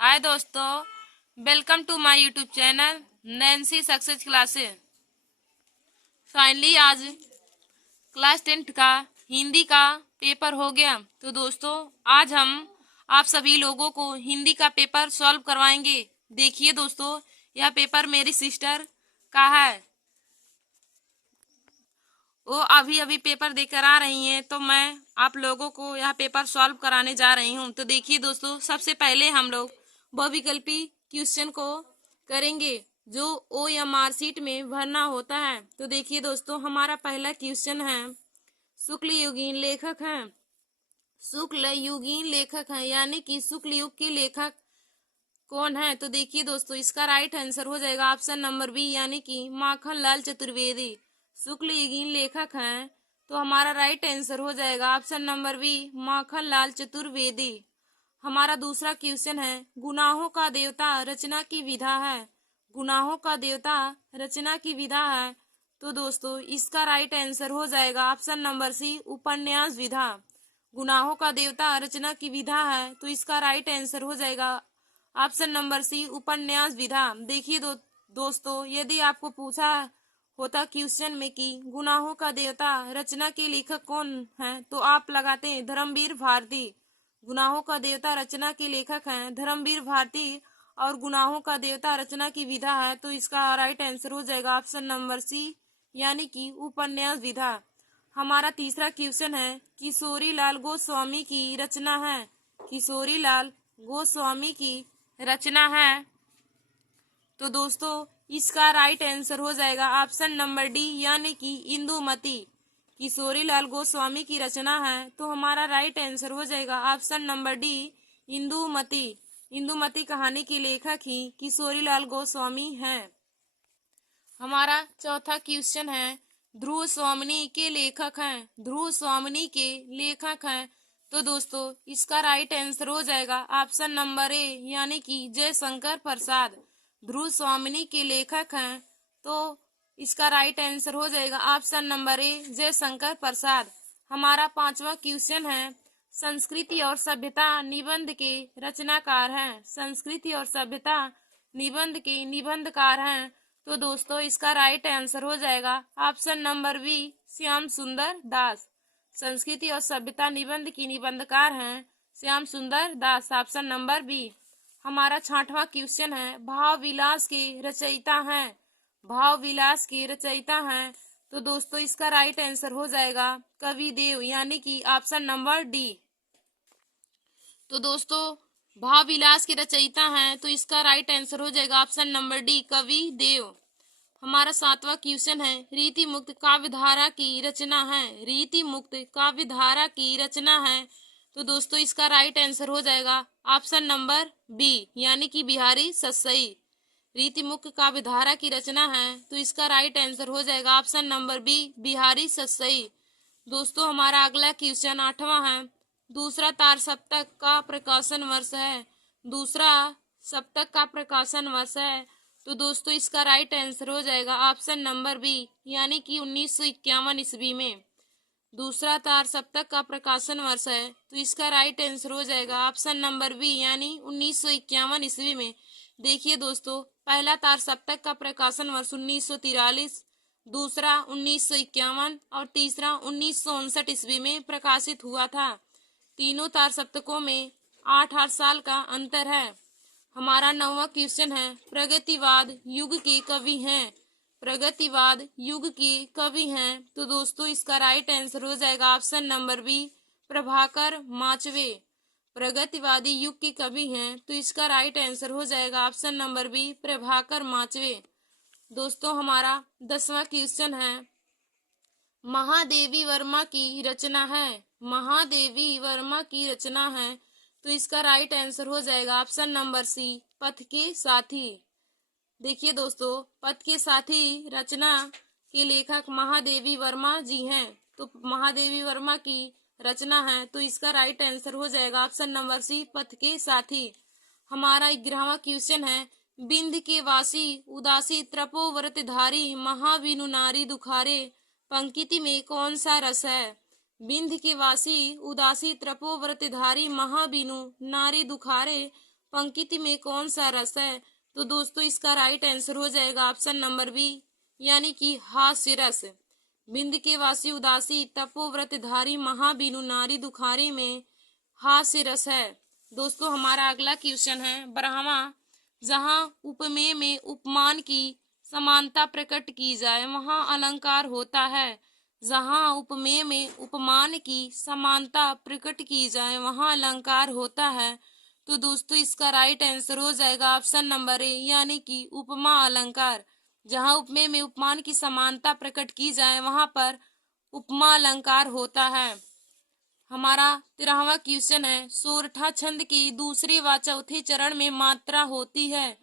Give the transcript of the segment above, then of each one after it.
हाय दोस्तों, welcome to my YouTube channel Nancy success classes. Finally आज class 10 का हिंदी का पेपर हो गया। तो दोस्तों आज हम आप सभी लोगों को हिंदी का पेपर सॉल्व करवाएंगे। देखिए दोस्तों, यह पेपर मेरी सिस्टर का है। वो अभी अभी पेपर देकर आ रही हैं, तो मैं आप लोगों को यह पेपर सॉल्व कराने जा रही हूँ। तो देखिए दोस्तों, सबसे पहले हम लोग बहुविकल्पी क्वेश्चन को करेंगे जो OMR शीट में भरना होता है। तो देखिए दोस्तों, हमारा पहला क्वेश्चन है, शुक्ल युगीन लेखक हैं। शुक्ल युगीन लेखक हैं यानी कि शुक्ल युग के लेखक कौन है? तो देखिए दोस्तों, इसका राइट आंसर हो जाएगा ऑप्शन नंबर बी यानी कि माखन लाल चतुर्वेदी शुक्ल युगीन लेखक हैं। तो हमारा राइट आंसर हो जाएगा option number B Makhan Lal Chaturvedi. हमारा दूसरा क्वेश्चन है, गुनाहों का देवता रचना की विधा है। गुनाहों का देवता रचना की विधा है। तो दोस्तों इसका राइट आंसर हो जाएगा ऑप्शन नंबर सी उपन्यास विधा। गुनाहों का देवता रचना की विधा है, तो इसका राइट आंसर हो जाएगा ऑप्शन नंबर सी उपन्यास विधा। देखिए दोस्तों, यदि आपको पूछा होता क्वेश्चन में कि गुनाहों का देवता रचना के लेखक कौन है, तो आप लगाते हैं धर्मवीर भारती। गुनाहों का देवता रचना के लेखक हैं धर्मवीर भारती, और गुनाहों का देवता रचना की विधा है, तो इसका राइट आंसर हो जाएगा ऑप्शन नंबर सी यानी कि उपन्यास विधा। हमारा तीसरा क्वेश्चन है, किशोरी लाल गोस्वामी की रचना है। किशोरी लाल गोस्वामी की रचना है। तो दोस्तों इसका राइट आंसर हो जाएगा ऑप्शन नंबर डी यानी कि इंदुमती। किशोरी लाल गोस्वामी की रचना है, तो हमारा राइट आंसर हो जाएगा option number D Indumati. Indumati कहानी के लेखक ही किशोरी लाल गोस्वामी हैं। हमारा चौथा क्वेश्चन है, ध्रुव स्वामिनी के लेखक हैं। ध्रुव स्वामिनी के लेखक हैं। तो दोस्तों इसका राइट आंसर हो जाएगा ऑप्शन नंबर ए यानी कि जयशंकर प्रसाद। ध्रुव स्वामिनी के लेखक हैं, तो इसका राइट आंसर हो जाएगा option number A Jaishankar Prasad. हमारा पांचवा क्वेश्चन है, संस्कृति और सभ्यता निबंध के रचनाकार हैं। संस्कृति और सभ्यता निबंध के निबंधकार हैं। तो दोस्तों इसका राइट आंसर हो जाएगा ऑप्शन नंबर बी श्याम सुंदर दास। संस्कृति और सभ्यता निबंध की निबंधकार हैं श्याम सुंदर दास, ऑप्शन नंबर बी। हमारा छठवां क्वेश्चन है, भाव विलास के रचयिता हैं। भाव विलास के रचयिता हैं। तो दोस्तों इसका राइट आंसर हो जाएगा कवि देव यानी कि ऑप्शन नंबर डी। तो दोस्तों भाव विलास के रचयिता हैं, तो इसका राइट आंसर हो जाएगा ऑप्शन नंबर डी कवि देव। हमारा सातवां क्वेश्चन है, रीति मुक्त काव्यधारा की रचना है। रीति मुक्त काव्यधारा की रचना है। तो दोस्तों इसका राइट आंसर हो जाएगा ऑप्शन नंबर बी यानी कि बिहारी सस्सई। रीति मुक्त काव्यधारा की रचना है, तो इसका राइट आंसर हो जाएगा ऑप्शन नंबर बी बिहारी सस्सई। दोस्तों हमारा अगला क्वेश्चन आठवां है, दूसरा तार सप्तक का प्रकाशन वर्ष है। दूसरा सप्तक का प्रकाशन वर्ष है। तो दोस्तों इसका राइट आंसर हो जाएगा ऑप्शन नंबर बी यानी कि 1951 ईस्वी में दूसरा तार सप्तक का प्रकाशन वर्ष है। तो इसका राइट आंसर हो जाएगा ऑप्शन नंबर बी यानी 1951 ईस्वी में। देखिए दोस्तों, पहला तार सप्तक का प्रकाशन वर्ष 1943, दूसरा 1951 और तीसरा 1959 ईस्वी में प्रकाशित हुआ था। तीनों तार सप्तकों में 8-8 साल का अंतर है। हमारा नौवां क्वेश्चन है, प्रगतिवाद युग के कवि हैं। प्रगतिवाद युग के कवि हैं। तो दोस्तों इसका राइट आंसर हो जाएगा option number B Prabhakar Machwe. प्रगतिवादी युग के कवि हैं, तो इसका राइट आंसर हो जाएगा option number B Prabhakar Machwe. दोस्तों हमारा 10वां क्वेश्चन है, महादेवी वर्मा की रचना है। महादेवी वर्मा की रचना है। तो इसका राइट आंसर हो जाएगा ऑप्शन नंबर सी पथ के साथी। देखिए दोस्तों, पथ के साथी रचना के लेखक महादेवी वर्मा जी हैं। तो महादेवी वर्मा की रचना है, तो इसका राइट आंसर हो जाएगा ऑप्शन नंबर सी पथ के साथी। हमारा 11वां क्वेश्चन है, बिंद के वासी उदासी तपोव्रतधारी महाविनु नारी दुखारे पंक्ति में कौन सा रस है? बिंद के वासी उदासी तपोव्रतधारी महाबिनु नारी दुखारे पंक्ति में कौन सा रस है? तो दोस्तों इसका राइट आंसर हो जाएगा ऑप्शन नंबर बी, यानी कि हास्य रस। बिंद के वासी उदासी तपोव्रतधारी महाबीनु नारी दुखारी में हास्य रस है। दोस्तों हमारा अगला क्वेश्चन है ब्रह्मा, जहाँ उपमेय में उपमान की समानता प्रकट की जाए वहाँ अलंकार होता है। जहाँ उपमेय में उपमान की समानता प्रकट की जाए वहाँ अलंकार होता है। तो दोस्तों इसका राइट आंसर हो जाएगा ऑप्शन नंबर ए, यानी कि उपमा अलंकार। जहाँ उपमेय में उपमान की समानता प्रकट की जाए वहां पर उपमा अलंकार होता है। हमारा 13वां क्वेश्चन है सोरठा छंद की दूसरे व चौथे चरण में मात्रा होती है।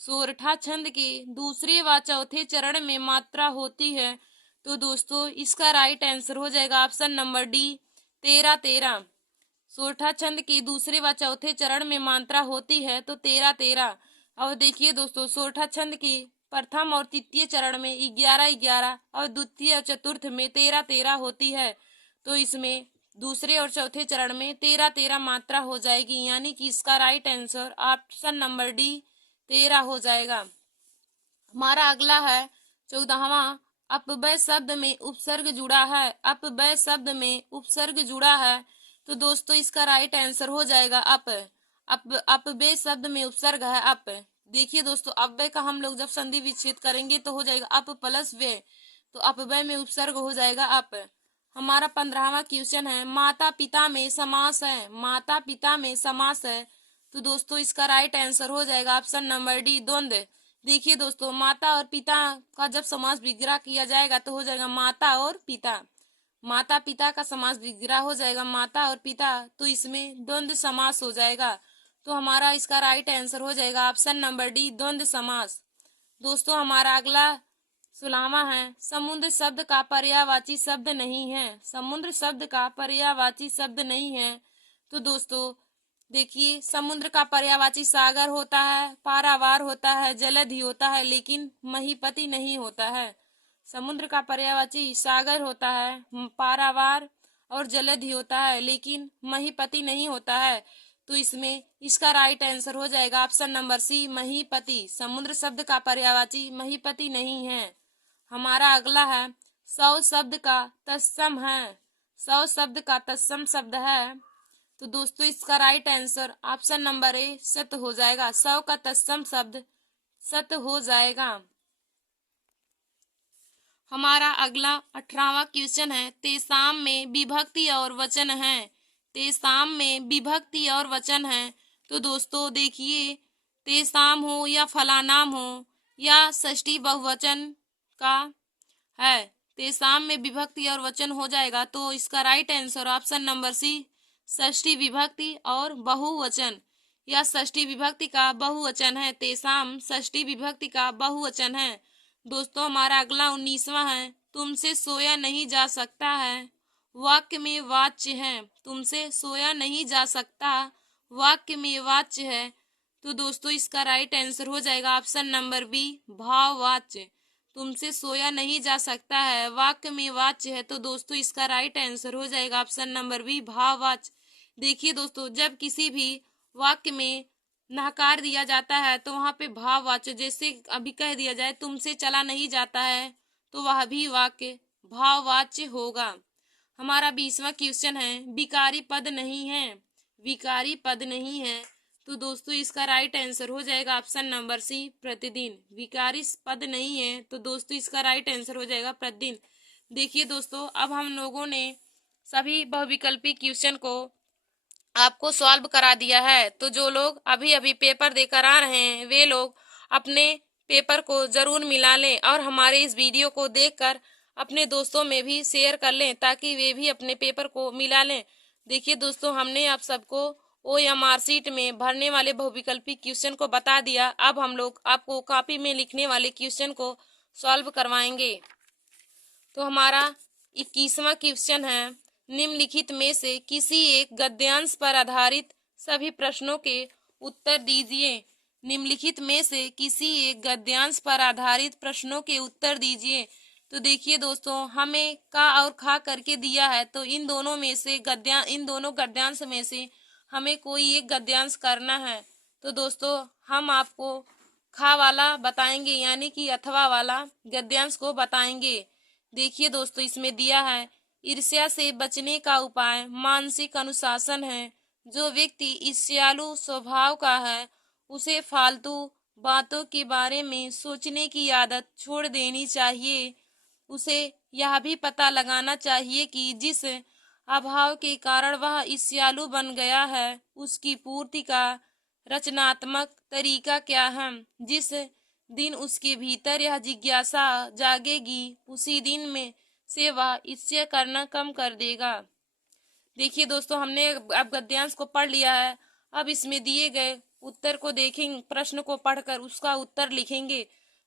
सोरठा छंद के दूसरे व चौथे चरण में मात्रा होती है। तो दोस्तों इसका राइट आंसर हो जाएगा ऑप्शन नंबर डी, 13-13। सोरठा छंद के दूसरे व चौथे चरण में मात्रा होती है तो 13-13। अब देखिए दोस्तों सोरठा छंद की प्रथम और तृतीय चरण में 11-11 और द्वितीय और चतुर्थ में 13-13 होती है। तो इसमें दूसरे और चौथे चरण में 13-13 मात्रा हो जाएगी, यानी कि इसका right answer option number D 13 हो जाएगा। हमारा अगला है 14वां, अपव्यय शब्द में उपसर्ग जुड़ा है। अपव्यय शब्द में उपसर्ग जुड़ा है। तो दोस्तों इसका राइट आंसर हो जाएगा अपव्यय शब्द में उपसर्ग है अप। देखिए दोस्तों अपव्यय का हम लोग जब संधि विच्छेद करेंगे तो हो जाएगा अप प्लस व्यय, तो अपव्यय में उपसर्ग हो जाएगा अप। हमारा 15वां क्वेश्चन है माता पिता में समास है। माता पिता में समास है। तो दोस्तों इसका राइट आंसर हो जाएगा ऑप्शन नंबर डी, द्वंद्व। देखिए दोस्तों माता और पिता का जब समास विग्रह किया जाएगा तो हो जाएगा माता और पिता। माता पिता का समास विग्रह हो जाएगा माता और पिता, तो इसमें द्वंद्व समास हो जाएगा। तो हमारा इसका राइट आंसर हो जाएगा ऑप्शन नंबर डी, द्वंद्व समास। दोस्तों हमारा अगला 16वां है समुद्र शब्द का पर्यायवाची शब्द नहीं है। समुद्र शब्द का पर्यायवाची शब्द नहीं है। तो दोस्तों देखिए समुद्र का पर्यायवाची सागर होता है, पारावार होता है, जलधि होता है, लेकिन महीपति नहीं होता है। समुद्र का पर्यायवाची सागर होता है, पारावार और जलधि होता है, लेकिन महीपति नहीं होता है। तो इसमें इसका राइट आंसर हो जाएगा ऑप्शन नंबर सी, महीपति। समुद्र शब्द का पर्यायवाची महीपति नहीं है। हमारा अगला है 100 शब्द का तत्सम है। 100 शब्द का तत्सम शब्द है। तो दोस्तों इसका right answer option number A, सत हो जाएगा। 100 का तत्सम शब्द सत हो जाएगा। हमारा अगला 18वां क्वेश्चन है तेसाम में विभक्ति और वचन है। तेसाम में विभक्ति और वचन है। तो दोस्तों देखिए तेसाम हो या फलानाम हो या षष्ठी बहुवचन का है, तेसाम में विभक्ति और वचन हो जाएगा। तो इसका right answer option number C, षष्ठी विभक्ति और बहुवचन या षष्ठी विभक्ति का बहुवचन है। तेसाम षष्ठी विभक्ति का बहुवचन है। दोस्तों हमारा अगला 19वां है तुमसे सोया नहीं जा सकता है। वाक्य में वाच्य है। तुमसे सोया नहीं जा सकता वाक्य में वाच्य है। तो दोस्तों इसका राइट आंसर हो जाएगा ऑप्शन नंबर बी, भाववाच्य। तुमसे सोया नहीं जा सकता है वाक्य में वाच्य है। तो दोस्तों इसका राइट आंसर हो जाएगा ऑप्शन नंबर बी, भाववाच्य। देखिए दोस्तों जब किसी भी वाक्य में नकार दिया जाता है तो वहां पे भाववाच्य, जैसे अभी कह दिया जाए तुमसे चला नहीं जाता है तो वह भी वाक्य भाववाच्य होगा। हमारा 20वां क्वेश्चन है विकारी पद नहीं है। विकारी पद नहीं है। तो दोस्तों इसका राइट आंसर हो जाएगा ऑप्शन नंबर सी, प्रतिदिन। विकारी पद नहीं है तो दोस्तों इसका राइट आंसर हो जाएगा प्रतिदिन। देखिए दोस्तों अब हम लोगों ने सभी बहुविकल्पी क्वेश्चन को आपको सॉल्व करा दिया है। तो जो लोग अभी अभी पेपर देकर आ रहे हैं वे लोग अपने पेपर को जरूर मिला लें और हमारे इस वीडियो को देखकर अपने दोस्तों में भी शेयर कर लें ताकि वे भी अपने पेपर को मिला लें। देखिए दोस्तों हमने आप सबको OMR शीट में भरने वाले बहुविकल्पी क्वेश्चन को बता दिया। अब हम लोग आपको कॉपी में लिखने वाले क्वेश्चन को सॉल्व करवाएंगे। तो हमारा 21वां क्वेश्चन है निम्नलिखित में से किसी एक गद्यांश पर आधारित सभी प्रश्नों के उत्तर दीजिए। निम्नलिखित में से किसी एक गद्यांश पर आधारित प्रश्नों के उत्तर दीजिए। तो देखिए दोस्तों हमें का और खा करके दिया है, तो इन दोनों गद्यांश में से हमें कोई एक गद्यांश करना है। तो दोस्तों हम आपको खा वाला बताएंगे, यानी कि अथवा वाला गद्यांश को बताएंगे। देखिए दोस्तों, इसमें दिया है, ईर्ष्या से बचने का उपाय मानसिक अनुशासन है। जो व्यक्ति ईर्ष्यालु स्वभाव का है उसे फालतू बातों के बारे में सोचने की आदत छोड़ देनी चाहिए। उसे यह भी पता लगाना चाहिए कि जिस अभाव के कारण वह ईर्ष्यालु बन गया है उसकी पूर्ति का रचनात्मक तरीका क्या है। जिस दिन उसके भीतर यह जिज्ञासा जागेगी उसी दिन में से वह ईर्ष्या करना कम कर देगा। देखिए दोस्तों, हमने अब गद्यांश को पढ़ लिया है। अब इसमें दिए गए उत्तर को देखेंगे, प्रश्न को पढ़कर उसका उत्तर लिखेंगे।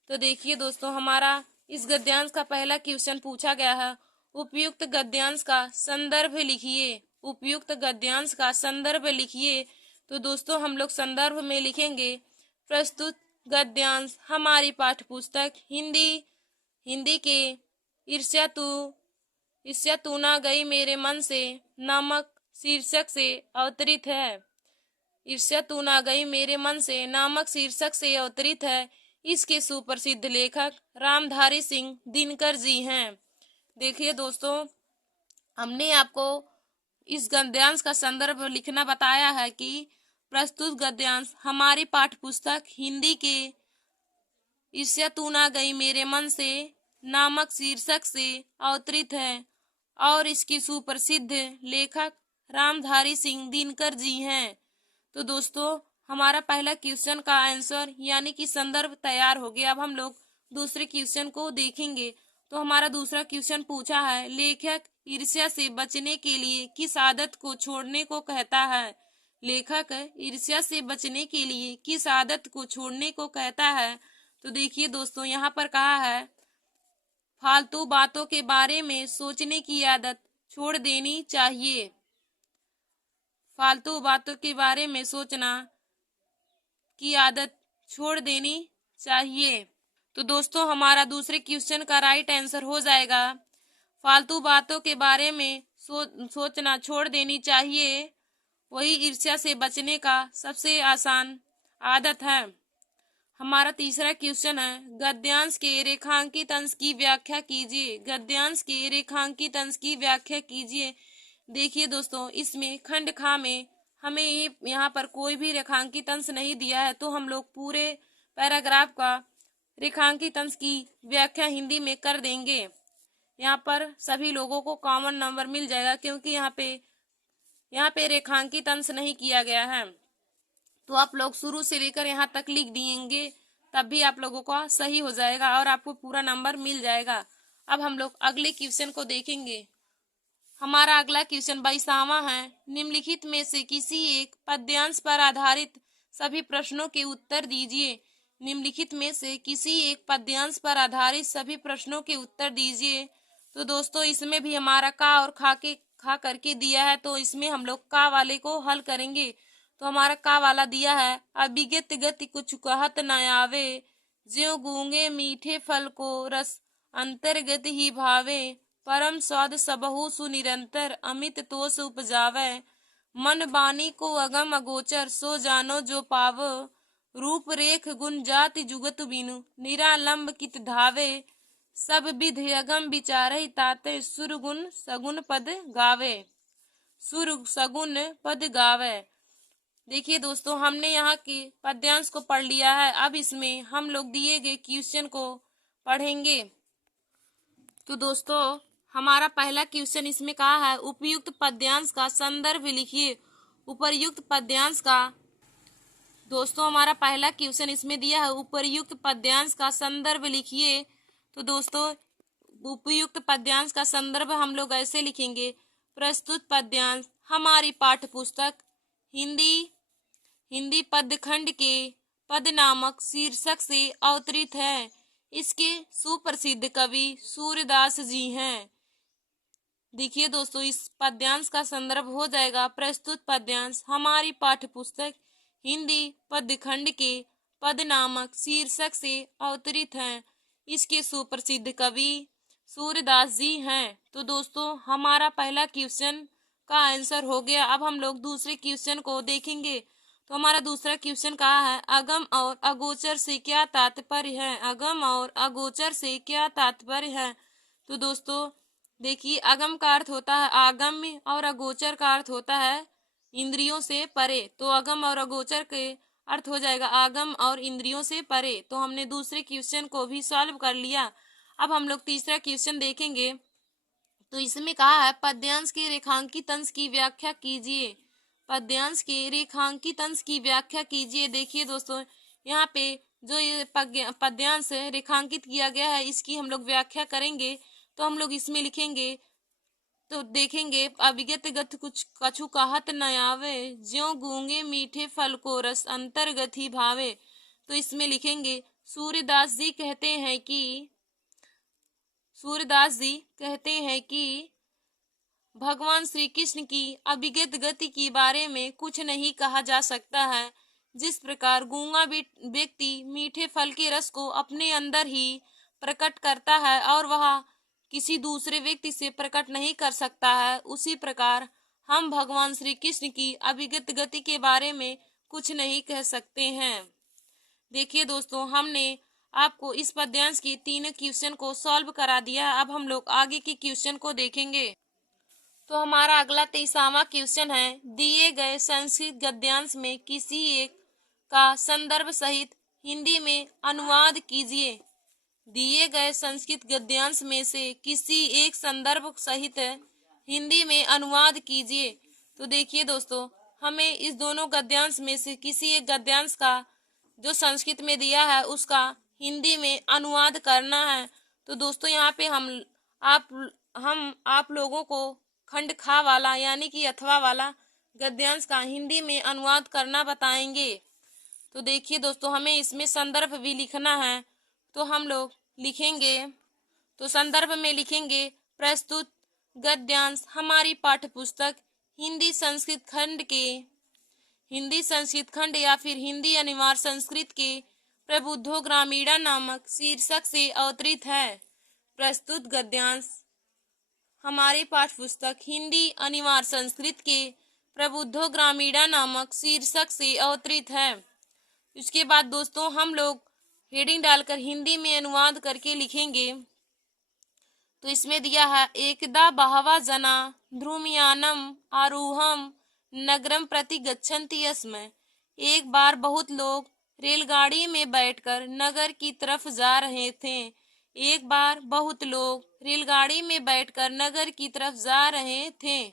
तो देखिए दोस्तों, हमारा इस गद्यांश का पहला क्वेश्चन पूछा गया है, उपयुक्त गद्यांश का संदर्भ लिखिए। उपयुक्त गद्यांश का संदर्भ लिखिए। तो दोस्तों हम लोग संदर्भ में लिखेंगे, प्रस्तुत गद्यांश हमारी पाठ्य पुस्तक हिंदी के ईर्ष्या तू ना गई मेरे मन से नामक शीर्षक से अवतरित है। ईर्ष्या तू ना गई मेरे मन से नामक शीर्षक से अवतरित है। इसके सुप्रसिद्ध लेखक रामधारी सिंह दिनकर जी हैं। देखिए दोस्तों, हमने आपको इस गद्यांश का संदर्भ लिखना बताया है कि प्रस्तुत गद्यांश हमारी पाठ्य पुस्तक हिंदी के ईर्ष्या तू ना गई मेरे मन से नामक शीर्षक से अवतरित है और इसके सुप्रसिद्ध लेखक रामधारी सिंह दिनकर जी हैं। तो दोस्तों हमारा पहला क्वेश्चन का आंसर यानी कि संदर्भ तैयार हो गया। अब हम लोग दूसरे क्वेश्चन को देखेंगे। तो हमारा दूसरा क्वेश्चन पूछा है, लेखक ईर्ष्या से बचने के लिए किस आदत को छोड़ने को कहता है। लेखक ईर्ष्या से बचने के लिए किस आदत को छोड़ने को कहता है। तो देखिए दोस्तों, यहाँ पर कहा है, फालतू बातों के बारे में सोचने की आदत छोड़ देनी चाहिए। फालतू बातों के बारे में सोचना की आदत छोड़ देनी चाहिए। तो दोस्तों हमारा दूसरे क्वेश्चन का राइट आंसर हो जाएगा, फालतू बातों के बारे में सोचना छोड़ देनी चाहिए। वही ईर्ष्या से बचने का सबसे आसान आदत है। हमारा तीसरा क्वेश्चन है, गद्यांश के रेखांकित अंश की व्याख्या कीजिए। गद्यांश के रेखांकित अंश की व्याख्या कीजिए। देखिए दोस्तों, इसमें खंड खा में हमें यहाँ पर कोई भी रेखांकित अंश नहीं दिया है, तो हम लोग पूरे पैराग्राफ का रेखांकित अंश की व्याख्या हिंदी में कर देंगे। यहाँ पर सभी लोगों को कॉमन नंबर मिल जाएगा, क्योंकि यहाँ पे रेखांकित अंश नहीं किया गया है। तो आप लोग शुरू से लेकर यहाँ तक लिख दिएंगे, तब भी आप लोगों का सही हो जाएगा और आपको पूरा नंबर मिल जाएगा। अब हम लोग अगले क्वेश्चन को देखेंगे। हमारा अगला क्वेश्चन 22वां है, निम्नलिखित में से किसी एक पद्यांश पर आधारित सभी प्रश्नों के उत्तर दीजिए। निम्नलिखित में से किसी एक पद्यांश पर आधारित सभी प्रश्नों के उत्तर दीजिए। तो दोस्तों इसमें भी हमारा का और खा करके दिया है, तो इसमें हम लोग का वाले को हल करेंगे। तो हमारा का वाला दिया है, अभिगत गति कुछ कहत न आवे, ज्यों गूंगे मीठे फल को रस अंतर्गत ही भावे, परम स्वाद सबहु सुनिरंतर अमित तोष उपजावे, मन बानी को अगम अगोचर सो जानो जो पाव, रूप रेख गुण जाति जुगत बिनु निरालंब कित धावे, सब विध अगम विचारहि ताते सुर गुण सगुन पद गावे। सुर सगुन पद गावे। देखिए दोस्तों, हमने यहाँ के पद्यांश को पढ़ लिया है। अब इसमें हम लोग दिए गए क्वेश्चन को पढ़ेंगे। तो दोस्तों हमारा पहला क्वेश्चन इसमें कहा है, उपयुक्त पद्यांश का संदर्भ लिखिए। उपर्युक्त पद्यांश का दोस्तों हमारा पहला क्वेश्चन इसमें दिया है, उपर्युक्त पद्यांश का संदर्भ लिखिए। तो दोस्तों उपयुक्त पद्यांश का संदर्भ हम लोग ऐसे लिखेंगे, प्रस्तुत पद्यांश हमारी पाठ्य पुस्तक हिंदी पदखंड के पद नामक शीर्षक से अवतरित है। इसके सुप्रसिद्ध कवि सूरदास जी हैं। देखिए दोस्तों, इस पद्यांश का संदर्भ हो जाएगा, प्रस्तुत पद्यांश हमारी पाठ्य पुस्तक हिंदी पदखंड के पद नामक शीर्षक से अवतरित है। इसके सुप्रसिद्ध कवि सूरदास जी हैं। तो दोस्तों हमारा पहला क्वेश्चन का आंसर हो गया। अब हम लोग दूसरे क्वेश्चन को देखेंगे। तो हमारा दूसरा क्वेश्चन कहा है, अगम और अगोचर से क्या तात्पर्य है? अगम और अगोचर से क्या तात्पर्य है? तो दोस्तों देखिए, अगम का अर्थ होता है आगम्य और अगोचर का अर्थ होता है इंद्रियों से परे। तो अगम और अगोचर के अर्थ हो जाएगा आगम और इंद्रियों से परे। तो हमने दूसरे क्वेश्चन को भी सॉल्व कर लिया। अब हम लोग तीसरा क्वेश्चन देखेंगे। तो इसमें कहा है, पद्यांश के रेखांकित अंश की व्याख्या कीजिए। पद्यांश के रेखांकित अंश की व्याख्या कीजिए। देखिए दोस्तों, यहाँ पे जो ये पद्यांश रेखांकित किया गया है, इसकी हम लोग व्याख्या करेंगे। तो हम लोग इसमें लिखेंगे, तो देखेंगे, अभिगत गत कुछ कछु कहत न आवे, ज्यों गूंगे मीठे फल को रस अंतर्गत ही भावे। तो इसमें लिखेंगे, सूर्यदास जी कहते हैं कि भगवान श्री कृष्ण की अभिगत गति के बारे में कुछ नहीं कहा जा सकता है। जिस प्रकार गूंगा व्यक्ति मीठे फल के रस को अपने अंदर ही प्रकट करता है और वह किसी दूसरे व्यक्ति से प्रकट नहीं कर सकता है, उसी प्रकार हम भगवान श्री कृष्ण की अभिगत गति के बारे में कुछ नहीं कह सकते हैं। देखिए दोस्तों, हमने आपको इस पद्यांश की तीनों क्वेश्चन को सॉल्व करा दिया। अब हम लोग आगे के क्वेश्चन को देखेंगे। तो हमारा अगला 23वां क्वेश्चन है, दिए गए संस्कृत गद्यांश में किसी एक का संदर्भ सहित हिंदी में अनुवाद कीजिए। दिए गए संस्कृत गद्यांश में से किसी एक संदर्भ सहित हिंदी में अनुवाद कीजिए। तो देखिए दोस्तों, हमें इस दोनों गद्यांश में से किसी एक गद्यांश का जो संस्कृत में दिया है उसका हिंदी में अनुवाद करना है। तो दोस्तों यहाँ पे हम आप लोगों को खंड खा वाला यानी कि अथवा वाला गद्यांश का हिंदी में अनुवाद करना बताएंगे। तो देखिए दोस्तों, हमें इसमें संदर्भ भी लिखना है। तो हम लोग लिखेंगे, तो संदर्भ में लिखेंगे, प्रस्तुत गद्यांश हमारी पाठ्य पुस्तक हिंदी संस्कृत खंड या फिर हिंदी अनिवार्य संस्कृत के प्रबुद्धो ग्रामीणा नामक शीर्षक से अवतरित है। प्रस्तुत गद्यांश हमारी पाठ्य पुस्तक हिंदी अनिवार्य संस्कृत के प्रबुद्धो ग्रामीणा नामक शीर्षक से अवतरित है। उसके बाद दोस्तों हम लोग हेडिंग डालकर हिंदी में अनुवाद करके लिखेंगे। तो इसमें दिया है, एकदा बहवः जना ध्रुवयानम आरूहम नगरम प्रति गच्छन्ति स्म। एक बार बहुत लोग रेलगाड़ी में बैठकर नगर की तरफ जा रहे थे। एक बार बहुत लोग रेलगाड़ी में बैठकर नगर की तरफ जा रहे थे।